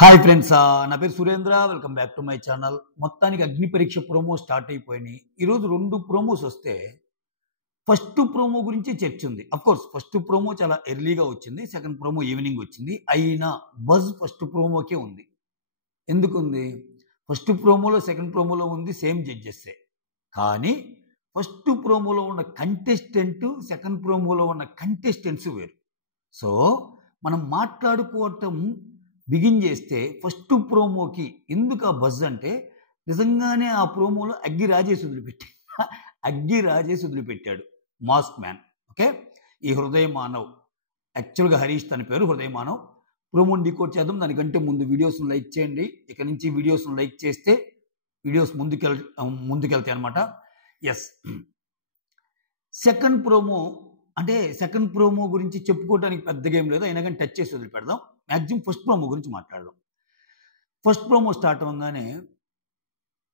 Hi friends, నా పేరు Surendra. Welcome back to my channel. మొత్తానికి అగ్ని పరీక్ష ప్రోమో స్టార్ట్ అయిపోయినాయి. ఈరోజు 2 ప్రోమోస్ వస్తే ఫస్ట్ ప్రోమో గురించి చర్చ ఉంది. కోర్స్ ఫస్ట్ ప్రోమో చాలా ఎర్లీగా వచ్చింది. సెకండ్ ప్రోమో ఈవినింగ్ వచ్చింది. అయినా బజ్ ఫస్ట్ ప్రోమోకే ఉంది. ఎందుకుంది? ఫస్ట్ ప్రోమోలో సెకండ్ ప్రోమోలో ఉంది సేమ్ జడ్జెస్సే. కానీ ఫస్ట్ ప్రోమోలో ఉన్న కంటెస్టెంట్, సెకండ్ ప్రోమోలో ఉన్న కంటెస్టెంట్స్ వేరు. సో మనం మాట్లాడుకోవటం బిగిన్ చేస్తే ఫస్ట్ ప్రోమోకి ఎందుకు ఆ బజ్ అంటే నిజంగానే ఆ ప్రోమోలో అగ్గి రాజేసి వదిలిపెట్టాడు మాస్క్ మ్యాన్. ఓకే, ఈ హృదయ మానవ్, యాక్చువల్గా హరీష్ తన పేరు హృదయ మానవ్. ప్రోమోని డీకోడ్ చేద్దాం. దానికంటే ముందు వీడియోస్ను లైక్ చేయండి. ఇక నుంచి వీడియోస్ను లైక్ చేస్తే వీడియోస్ ముందుకెళ్తాయి అనమాట. ఎస్, సెకండ్ ప్రోమో గురించి చెప్పుకోవడానికి పెద్దగా ఏం లేదు. అయినా కానీ టచ్ చేసి వదిలిపెడదాం. మ్యాక్సిమం ఫస్ట్ ప్రోమో గురించి మాట్లాడదాం. ఫస్ట్ ప్రోమో స్టార్ట్ అవ్వగానే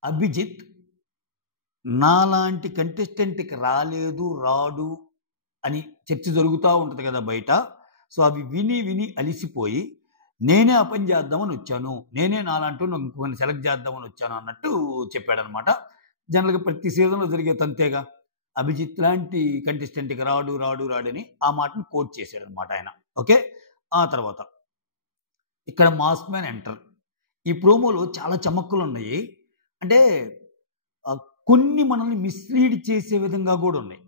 అభిజిత్ నాలాంటి కంటెస్టెంట్కి రాడు అని చర్చ జరుగుతూ ఉంటుంది కదా బయట. సో అవి విని అలిసిపోయి నేనే ఆ పని చేద్దామని వచ్చాను, నేనే నాలాంటి ఇంకొకరిని సెలెక్ట్ చేద్దామని వచ్చాను అన్నట్టు చెప్పాడనమాట. జనరల్గా ప్రతి సీజన్లో జరిగే తంతేగా, అభిజిత్ లాంటి కంటెస్టెంట్కి రాడు అని ఆ మాటను కోట్ చేశాడనమాట ఆయన. ఓకే, ఆ తర్వాత ఇక్కడ మాస్క్ మ్యాన్ ఎంటర్. ఈ ప్రోమోలో చాలా చమక్కులు ఉన్నాయి. అంటే కొన్ని మనల్ని మిస్లీడ్ చేసే విధంగా కూడా ఉన్నాయి.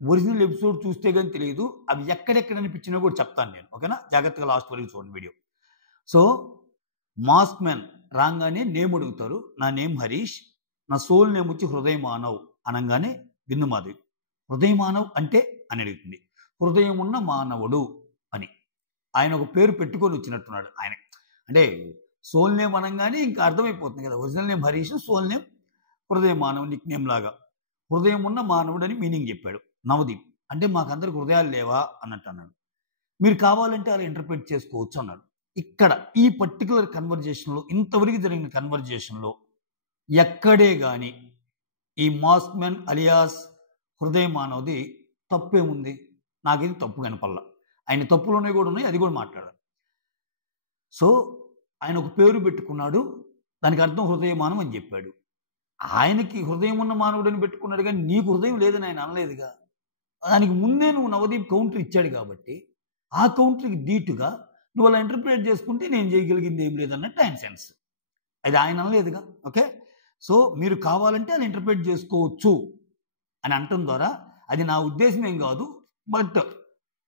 ఒరిజినల్ ఎపిసోడ్ చూస్తే కానీ తెలియదు. అవి ఎక్కడెక్కడ అనిపించినా కూడా చెప్తాను నేను. ఓకేనా, జాగ్రత్తగా లాస్ట్ వరకు చూడండి వీడియో. సో మాస్క్ మ్యాన్ రాగానే నేమ్ అడుగుతారు. నా నేమ్ హరీష్, నా సోల్ నేమ్ వచ్చి హృదయ మానవ్ అనగానే బిందు మాధవి హృదయ మానవ్ అంటే అని అడుగుతుంది. హృదయం ఉన్న మానవుడు అని ఆయన ఒక పేరు పెట్టుకొని వచ్చినట్టున్నాడు ఆయన. అంటే సోల్ నేమ్ అనగానే ఇంకా అర్థమైపోతుంది కదా, original name Harish, soul name Hridaya Manav, Nick name లాగా హృదయం ఉన్న మానవుడు అని మీనింగ్ చెప్పాడు. నవదీప్ అంటే మాకందరికి హృదయాలు లేవా అన్నట్టు అన్నాడు. మీరు కావాలంటే అలా ఇంటర్ప్రిట్ చేసుకోవచ్చు అన్నాడు. ఇక్కడ ఈ పర్టికులర్ కన్వర్జేషన్లో, ఇంతవరకు జరిగిన కన్వర్జేషన్లో ఎక్కడే కానీ ఈ మాస్క్ మ్యాన్ అలియాస్ హృదయ మానవ్ది తప్పేముంది? నాకేది తప్పు కనపల్లా. ఆయన తప్పులోనే కూడా ఉన్నాయి, అది కూడా మాట్లాడారు. సో ఆయన ఒక పేరు పెట్టుకున్నాడు, దానికి అర్థం హృదయ మానవ్ అని చెప్పాడు. ఆయనకి హృదయం ఉన్న మానవుడు అని పెట్టుకున్నాడు, కానీ నీకు హృదయం లేదని ఆయన అనలేదుగా. దానికి ముందే నువ్వు నవదీప్ కౌంటర్ ఇచ్చాడు కాబట్టి ఆ కౌంటర్కి ధీటుగా నువ్వు అలా ఇంటర్ప్రిట్ చేసుకుంటే నేను చేయగలిగింది ఏం లేదన్నట్టు ఆయన సెన్స్. అది ఆయన అనలేదుగా. ఓకే, సో మీరు కావాలంటే అలా ఇంటర్ప్రిట్ చేసుకోవచ్చు అని అనటం ద్వారా అది నా ఉద్దేశం ఏం కాదు, బట్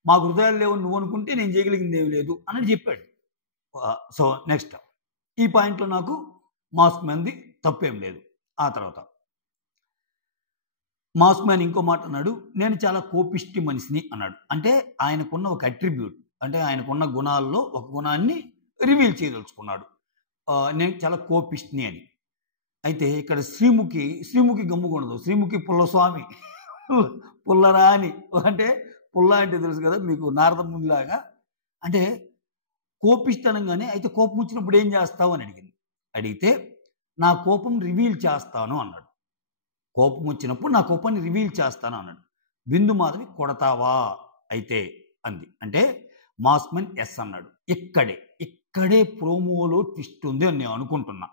మాకు హృదయాలు లేవని నువ్వు అనుకుంటే నేను చేయగలిగింది ఏం లేదు అన్నట్టు చెప్పాడు. సో నెక్స్ట్ ఈ పాయింట్లో నాకు మాస్క్ మ్యాన్ది తప్పేం లేదు. ఆ తర్వాత మాస్క్ మ్యాన్ ఇంకో మాట అన్నాడు, నేను చాలా కోపిష్టి మనిషిని అన్నాడు. అంటే ఆయనకున్న ఒక అట్రిబ్యూట్, అంటే ఆయనకున్న గుణాల్లో ఒక గుణాన్ని రివీల్ చేయదలుచుకున్నాడు. నేను చాలా కోపిష్టిని అని. అయితే ఇక్కడ శ్రీముఖి గమ్ముకున్నదు. శ్రీముఖి పుల్లస్వామి పుల్లరా అని, అంటే పుల్ల అంటే తెలుసు కదా మీకు, నారద ముందులాగా. అంటే కోపిష్టి అనగానే అయితే కోపం వచ్చినప్పుడు ఏం చేస్తావు అని అడిగితే నా కోపం రివీల్ చేస్తాను అన్నాడు. కోపం వచ్చినప్పుడు నా కోపాన్ని రివీల్ చేస్తాను అన్నాడు. బిందు మాధవి కొడతావా అయితే అంది. అంటే మాస్క్ మ్యాన్ ఎస్ అన్నాడు. ఇక్కడే ప్రోమోలో ట్విస్ట్ ఉంది అని నేను అనుకుంటున్నా.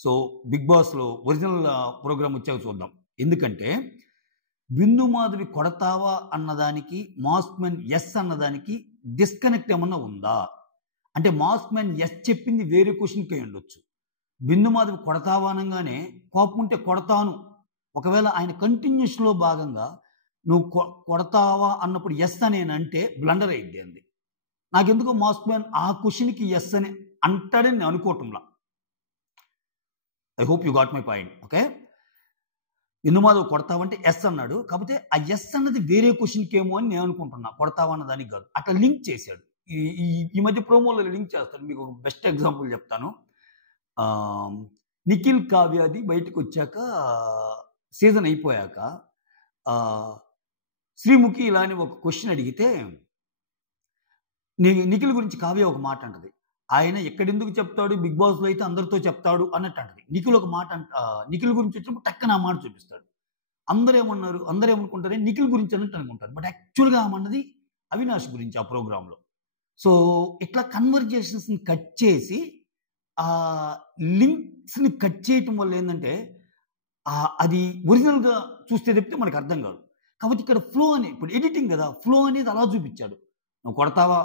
సో బిగ్ బాస్లో ఒరిజినల్ ప్రోగ్రామ్ వచ్చాక చూద్దాం. ఎందుకంటే బిందు మాధవి కొడతావా అన్నదానికి మాస్క్ మ్యాన్ ఎస్ అన్నదానికి డిస్కనెక్ట్ ఏమన్నా ఉందా? అంటే మాస్క్ మ్యాన్ ఎస్ చెప్పింది వేరే క్వశ్చన్కి అయి ఉండొచ్చు. బిందు మాధవి కొడతావా అనగానే కోపం ఉంటే కొడతాను, ఒకవేళ ఆయన కంటిన్యూస్లో భాగంగా నువ్వు కొడతావా అన్నప్పుడు ఎస్ అనేనంటే బ్లండర్ అయింది అంది. నాకెందుకో మాస్క్ మ్యాన్ ఆ క్వశ్చన్కి ఎస్ అని అంటాడని నేను అనుకోవటంలా. I hope you got my point. Okay, Bindu Madhav కొడతావంటే ఎస్ అన్నాడు, కాకపోతే ఆ ఎస్ అన్నది వేరే క్వశ్చన్కి ఏమో అని నేను అనుకుంటున్నా, కొడతావా అన్న దానికి కాదు. అట్లా లింక్ చేశాడు. ఈ మధ్య ప్రోమోలో లింక్ చేస్తాను. మీకు ఒక బెస్ట్ ఎగ్జాంపుల్ చెప్తాను. నిఖిల్ కావ్యాది బయటకు వచ్చాక, సీజన్ అయిపోయాక శ్రీముఖి ఇలాని ఒక క్వశ్చన్ అడిగితే నిఖిల్ గురించి కావ్య ఒక మాట అంటది. ఆయన ఎక్కడెందుకు చెప్తాడు, బిగ్ బాస్లో అయితే అందరితో చెప్తాడు అన్నట్టు అంటది. నిఖిల్ ఒక మాట నిఖిల్ గురించి వచ్చినప్పుడు టక్కన ఆ మాట చూపిస్తాడు. అందరూ ఏమనుకుంటారు నిఖిల్ గురించి అన్నట్టు అనుకుంటారు, బట్ యాక్చువల్గా ఆమన్నది అవినాష్ గురించి ఆ ప్రోగ్రాంలో. సో ఇట్లా కన్వర్జేషన్స్ని కట్ చేసి ఆ లింక్స్‌ని కట్ చేయటం వల్ల ఏందంటే అది ఒరిజినల్‌గా చూస్తే తప్పితే మనకు అర్థం కాదు. కాబట్టి ఇక్కడ ఫ్లో అని ఇప్పుడు ఎడిటింగ్ కదా! ఫ్లో అనేది అలా చూపిచ్చాడు. "నువ్వు కొడతావా?"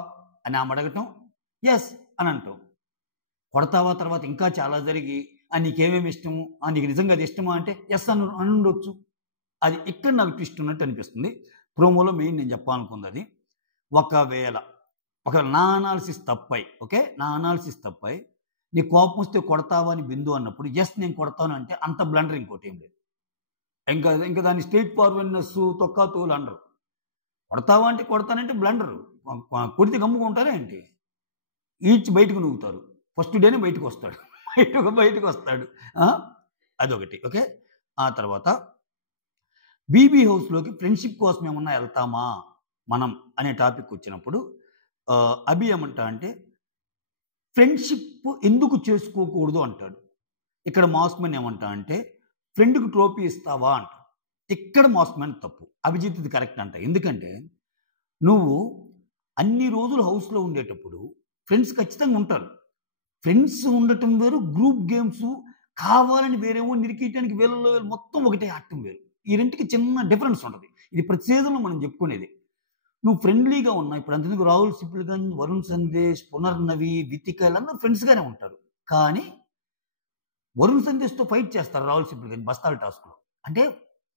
అని ఆమె అడగటం, "యెస్" అని అంటాం. కొడతావా తర్వాత ఇంకా చాలా జరిగి, "నీకేమేమి ఇష్టము? నీకు నిజంగా అది ఇష్టమా?" అంటే యెస్ అనుండొచ్చు. అది ఇక్కడ నాకు ట్విస్ట్ ఉన్నట్టు అనిపిస్తుంది. ప్రోమోలో మెయిన్ నేను చెప్పాలనుకుందది. ఒకవేళ నా అనాలిసిస్ తప్పై, ఓకే. నా అనాలిసిస్ తప్పై, "నీకు కోపమొస్తే కొడతావా?" అని బిందు అన్నప్పుడు, "యెస్ నేను కొడతాను" అంటే అంత బ్లండర్ ఇంకోటేం లేదు. ఇంకా దాన్ని స్ట్రెయిట్ ఫార్వర్డ్‌నెస్, తొక్కా తోలు అనరు. కొడతావా అంటే కొడతానంటే బ్లండరు. కొడితే గమ్ముకుంటారా ఏంటి? ఈడ్చి బయటకు నూగుతారు. ఫస్ట్ డేనే బయటకొస్తాడు. బయటకొస్తాడు. ఆ! అదొకటి. ఓకే. ఆ తర్వాత బీబీ హౌస్‌లోకి ఫ్రెండ్‌షిప్ కోసం ఏమన్నా ఎళ్తామా మనం అనే టాపిక్ వచ్చినప్పుడు అభి ఏమంటా అంటే ఫ్రెండ్‌షిప్ ఎందుకు చేసుకోకూడదు అంటాడు. ఇక్కడ మాస్ మ్యాన్ ఏమంటా అంటే ఫ్రెండ్‌కి ట్రోఫీ ఇస్తావా అంటాడు. ఇక్కడ మాస్ మ్యాన్ తప్పు. అభిజిత్ ఇది కరెక్ట్ అంట. ఎందుకంటే నువ్వు అన్ని రోజులు హౌస్‌లో ఉండేటప్పుడు ఫ్రెండ్స్ ఖచ్చితంగా ఉంటారు. ఫ్రెండ్స్ ఉండటం వేరు, గ్రూప్ గేమ్సు కావాలని వేరేవోడిని ఇరికియటానికి వీళ్ళలో వీళ్ళు మొత్తం ఒకటే ఆడటం వేరు. ఈ రెంటికి చిన్న డిఫరెన్స్ ఉంటది. ఇది ప్రతి సీజన్‌లో మనం చెప్పుకునేది. నువ్వు ఫ్రెండ్లీగా ఉన్నా ఇప్పుడు అంతెందుకు రాహుల్ సిప్లిగంజ్, వరుణ్ సందేశ్, పునర్నవి, వితిక వీళ్ళందరూ ఫ్రెండ్స్‌గానే ఉంటారు. కానీ వరుణ్ సందేశ్‌తో ఫైట్ చేస్తారు రాహుల్ సిప్లిగంజ్ బస్తాల టాస్క్‌లో. అంటే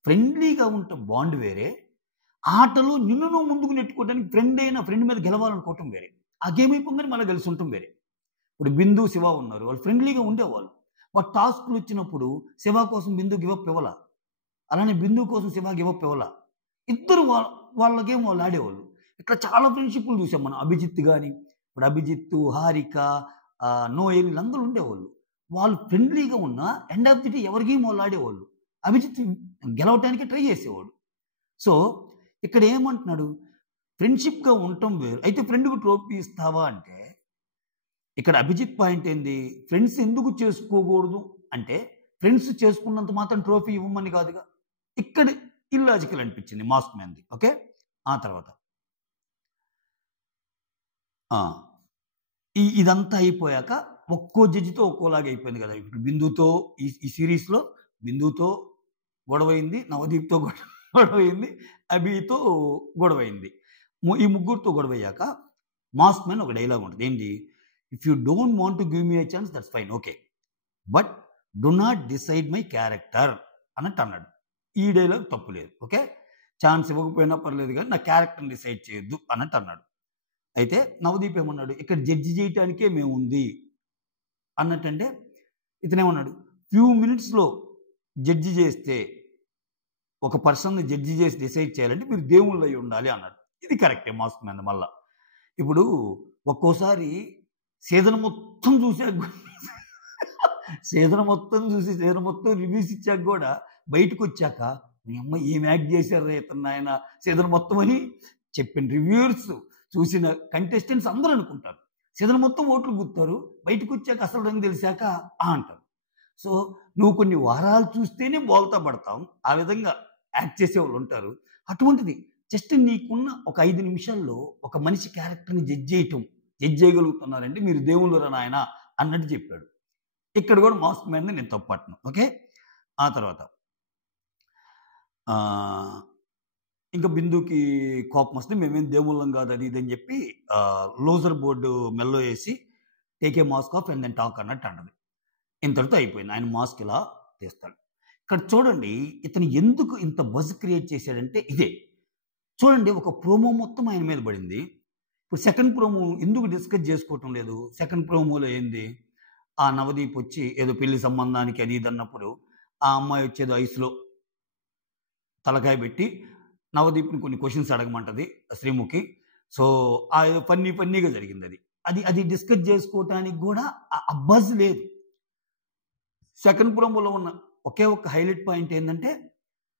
ఫ్రెండ్లీగా ఉండటం బాండ్ వేరే. ఆటలో నిన్ను నువ్వు ముందుకు నెట్టుకోవడానికి ఫ్రెండ్ మీద గెలవాలనుకోవటం వేరే. ఆ గేమ్ అయిపోగానే మళ్ళా గెలుసుంటం వేరే. ఇప్పుడు బిందు, శివ ఉన్నారు. వాళ్ళు ఫ్రెండ్లీగా ఉండేవాళ్ళు. బట్ టాస్క్‌లొచ్చినప్పుడు శివ కోసం బిందు గివ్ అప్ ఇవ్వలా. అలానే బిందు కోసం శివ గివ్ అప్ ఇవ్వలా. ఇద్దరు వాళ్ళ గేమ్ వాళ్ళు ఆడేవాళ్ళు. ఇట్లా చాలా ఫ్రెండ్‌షిప్‌లు చూసాం మనం. అభిజిత్ గాని, ఇప్పుడు అభిజిత్, హారిక, నోయల్ వీళ్ళందరూ ఉండేవాళ్ళు. వాళ్ళు ఫ్రెండ్లీగా ఉన్నా ఎండ్ ఆఫ్ ది డే ఎవరి గేమ్ వాళ్ళు ఆడేవాళ్ళు. అభిజిత్ గెలవటానికే ట్రై చేసేవాడు. సో, ఇక్కడ ఏమంటున్నాడు? ఫ్రెండ్‌షిప్‌గా ఉండటం వేరు. అయితే ఫ్రెండ్‌కి ట్రోఫీ ఇస్తావా అంటే, ఇక్కడ అభిజిత్ పాయింట్ ఏంది? ఫ్రెండ్స్ ఎందుకు చేసుకోకూడదు అంటే, ఫ్రెండ్స్ చేసుకున్నంత మాత్రం ట్రోఫీ ఇవ్వమని కాదుగా. ఇక్కడ ఇల్లాజికల్ అనిపించింది మాస్క్ మ్యాన్‌ది. ఓకే. ఆ తర్వాత ఆ! ఇదంతా అయిపోయాక ఒక్కో జడ్జితో ఒక్కోలాగా అయిపోయింది కదా! ఇప్పుడు బిందుతో ఈ సీరీస్‌లో బిందుతో గొడవయింది. నవదీప్‌తో గొడవయింది. అభితో గొడవయింది. ఈ ముగ్గురితో గొడవయ్యాక మాస్క్ మ్యాన్ ఒక డైలాగ్ ఉంటది. ఏంటి? "If you don't want to give me a chance that's fine. Okay. But do not decide my character" అన్నట్టు అన్నాడు. ఈ డైలాగ్ తప్పు లేదు. ఓకే. ఛాన్స్ ఇవ్వకపోయినా పర్లేదు గానీ, నా క్యారెక్టర్‌ని డిసైడ్ చేయొద్దు అన్నట్టు అన్నాడు. అయితే నవదీప్ ఏమన్నాడు? ఇక్కడ జడ్జి చేయటానికే మేముంది అన్నట్టంటే, ఇతనేమన్నాడు? ఫ్యూ మినిట్స్‌లో జడ్జి చేస్తే ఒక పర్సన్‌ని జడ్జి చేసి డిసైడ్ చేయాలంటే మీరు దేవుళ్ళై ఉండాలి అన్నాడు. ఇది కరెక్టే మాస్క్ మ్యాన్ మళ్ళా. ఇప్పుడు ఒక్కోసారి సీజన్ మొత్తం చూసాక సీజన్ మొత్తం రివ్యూస్ ఇచ్చాక గూడా బయటకొచ్చాక మీ అమ్మ ఏం యాక్ట్ చేశారురా ఇతను నాయన సీజన్ మొత్తం అని చెప్పిన రివ్యూయర్స్, చూసిన కంటెస్టెంట్స్ అందరూ అనుకుంటారు. సీజన్ మొత్తం ఓట్లు గుర్తారు. బయటకొచ్చాక అసలు రంగు తెలిసాక అంటారు. సో, నువ్వు కొన్ని వారాలు చూస్తేనే బోల్తా పడతాం. ఆ విధంగా యాక్ట్ చేసేవాళ్ళుంటారు. అటువంటిది జస్ట్ నీకున్న ఒక 5 నిమిషాల్లో ఒక మనిషి క్యారెక్టర్‌ని జడ్జ్ చేయగలుగుతున్నారంటే మీరు దేవుళ్ళురా నాయనా అన్నట్టు చెప్పాడు. ఇక్కడ గూడా మాస్క్ మ్యాన్‌ని నేను తప్పు పట్టను. ఓకే. ఆ తర్వాత ఇంకా బిందుకి కోపమొస్తే మేమేం దేవుళ్ళం గాదు అది ఇది అని జెప్పి లూజర్ బోర్డ్ మెడలో ఏసి take a mask off and then talk అన్నట్టు అంటది. ఇంతటితో అయిపోయింది. ఆయన మాస్క్ ఇలా తీస్తాడు. ఇక్కడ చూడండి ఇతను ఎందుకు ఇంత బజ్ క్రియేట్ చేశాడంటే ఇదే. చూడండి ఒక ప్రోమో మొత్తం ఆయన మీద పడింది. ఇప్పుడు సెకండ్ ప్రోమో ఎందుకు డిస్కస్ చేసుకోవటం లేదు? సెకండ్ ప్రోమోలో ఏంది? ఆ నవదీప్ వచ్చి ఏదో పెళ్లి సంబంధానికి అది ఇది అన్నప్పుడు ఆ అమ్మాయి వచ్చేదో ఐస్‌లో తలకాయ పెట్టి నవదీప్‌ని కొన్ని క్వెషన్స్ అడగమంటది శ్రీముఖి. సో, ఏదో ఫన్నీగా జరిగిందది. అది డిస్కస్ చేసుకోవటానికి గూడా ఆ బజ్ లేదు. సెకండ్ ప్రోమోలో ఉన్న ఒకే ఒక్క హైలైట్ పాయింట్ ఏందంటే,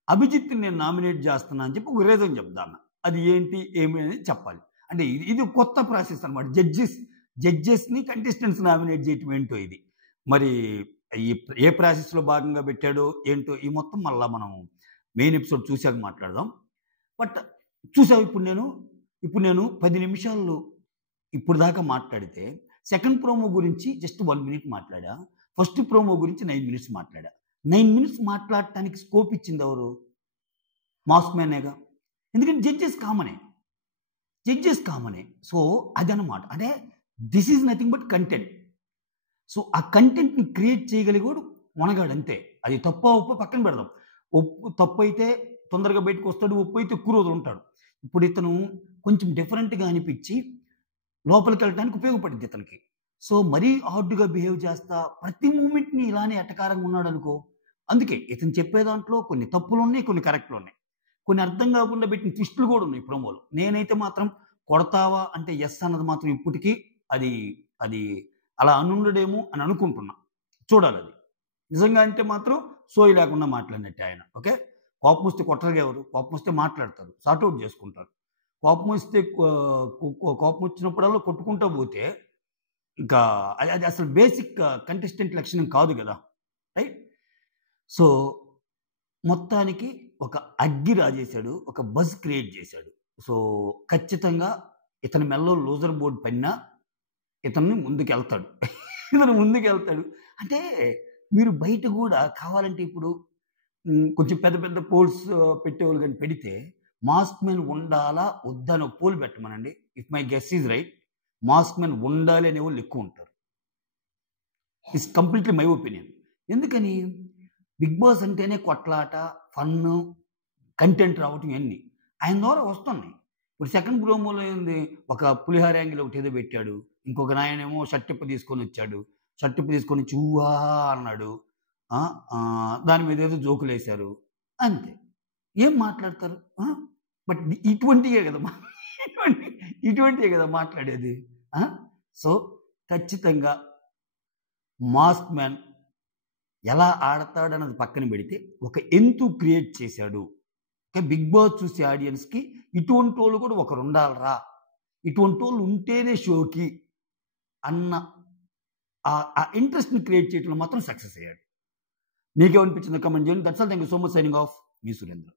అభిజిత్‌ని నేను నామినేట్ చేస్తున్నా అని చెప్పి ఒక రీజన్ చెప్దాన్న. అది ఏంటి, ఏమి అనేది చెప్పాలి. అంటే ఇది కొత్త ప్రాసెస్ అన్నమాట. జడ్జెస్‌ని కంటెస్టెంట్స్ నామినేట్ చేయటం ఏంటో ఇది. మరి ఏ ప్రాసెస్‌లో భాగంగా పెట్టాడో ఏంటో ఈ మొత్తం మళ్ళా మనం మెయిన్ ఎపిసోడ్ చూసాక మాట్లాడదాం. బట్ చూసావు ఇప్పుడు నేను 10 నిమిషాల్లో ఇప్పుడు దాకా మాట్లాడితే సెకండ్ ప్రోమో గురించి జస్ట్ 1 మినిట్ మాట్లాడా. ఫస్ట్ ప్రోమో గురించి 9 మినిట్స్ మాట్లాడా. 9 మినిట్స్ మాట్లాడటానికి స్కోప్ ఇచ్చింది ఎవరు? మాస్క్ మ్యానేగా. ఎందుకంటే జడ్జెస్ కామనే. సో అదనమాట. అంటే this is nothing but content. So ఆ కంటెంట్ని క్రియేట్ చేయగలిగాడు మొనగాడు అంతే. అది తప్పో ఒప్పో పక్కన పెడదాం. తప్పు అయితే తొందరగా బయటకు వస్తాడు, ఒప్పు అయితే ఎక్కువ రోజులు ఉంటాడు. ఇప్పుడు ఇతను కొంచెం డిఫరెంట్గా అనిపించి లోపలికి వెళ్ళడానికి ఉపయోగపడింది ఇతనికి. సో మరీ హార్డ్గా బిహేవ్ చేస్తా ప్రతి మూమెంట్ని ఇలానే ఎటకారంగా ఉన్నాడు అనుకో. అందుకే ఇతను చెప్పే దాంట్లో కొన్ని తప్పులు ఉన్నాయి, కొన్ని కరెక్ట్లు ఉన్నాయి, కొన్ని అర్థం కాకుండా పెట్టిన ట్విస్టులు కూడా ఉన్నాయి ప్రోమోలో. నేనైతే మాత్రం కొడతావా అంటే ఎస్ అన్నది మాత్రం ఇప్పటికీ అది అది అలా అనుండడేమో అని అనుకుంటున్నా. చూడాలి అది నిజంగా అంటే మాత్రం సోయి లేకుండా మాట్లాడినట్టే ఆయన. ఓకే, కోపం వస్తే కొట్టరుగా ఎవరు? కోపం వస్తే మాట్లాడతారు, సార్ట్అవుట్ చేసుకుంటారు. కోపం వస్తే కోపం వచ్చినప్పుడల్లా కొట్టుకుంటూ పోతే ఇంకా అది అసలు బేసిక్ కంటెస్టెంట్ లక్షణం కాదు కదా, రైట్? సో మొత్తానికి ఒక అగ్గి రాజేశాడు, ఒక బజ్ క్రియేట్ చేశాడు. సో ఖచ్చితంగా ఇతని మెల్లో లూజర్ బోర్డు పడినా ఇతను ముందుకెళ్తాడు. అంటే మీరు బయట కూడా కావాలంటే ఇప్పుడు కొంచెం పెద్ద పెద్ద పోల్స్ పెట్టేవాళ్ళు కానీ పెడితే మాస్క్ మ్యాన్ ఉండాలా వద్దా అని ఒక పోల్ పెట్టమనండి. If my guess is right, mask man ఉండాలి అనే వాళ్ళు ఎక్కువ ఉంటారు. It's completely my opinion. ఎందుకని? బిగ్ బాస్ అంటేనే కొట్లాట, ఫన్, కంటెంట్ రావటం ఇవన్నీ ఆయన ద్వారా వస్తున్నాయి. ఇప్పుడు సెకండ్ ప్రోమోలో ఏంది, ఒక పులిహార యాంగిల్ ఒకటి ఏదో పెట్టాడు, ఇంకొక నాయనేమో షర్టిప్ప తీసుకొని వచ్చాడు, షర్టిప్ప తీసుకొని చూహా అన్నాడు, దాని మీద ఏదో జోకులు వేశారు, అంతే. ఏం మాట్లాడతారు? బట్ ఇటువంటివే కదా మాట్లాడేది. సో ఖచ్చితంగా మాస్క్ మ్యాన్ ఎలా ఆడతాడన్నది పక్కన పెడితే ఒక ఎంతు క్రియేట్ చేశాడు. ఓకే, బిగ్ బాస్ చూసే ఆడియన్స్కి ఇటువంటి వాళ్ళు కూడా ఒకరు ఉండాలరా, ఇటువంటి వాళ్ళు ఉంటేనే షోకి అన్న ఆ ఇంట్రెస్ట్ని క్రియేట్ చేయడంలో మాత్రం సక్సెస్ అయ్యాడు. మీకేమనిపించిందో కమెంట్ చేయండి. That's all. Thank you so much. Signing off, me Surendra.